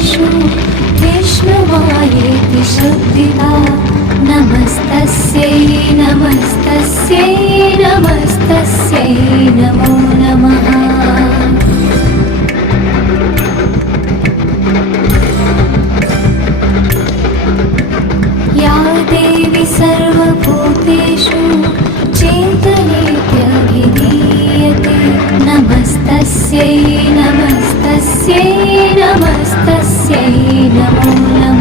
भूतेषु विष्णुमायेति श्रुतिता नमस्तस्यै नमस्तस्यै नमस्तस्यै नमो नमः। या देवी सर्वभूतेषु चेतनेत्यभिधीयते नमस्तस्यै नमस्तस्यै नमस्तस्यै नमो नमः।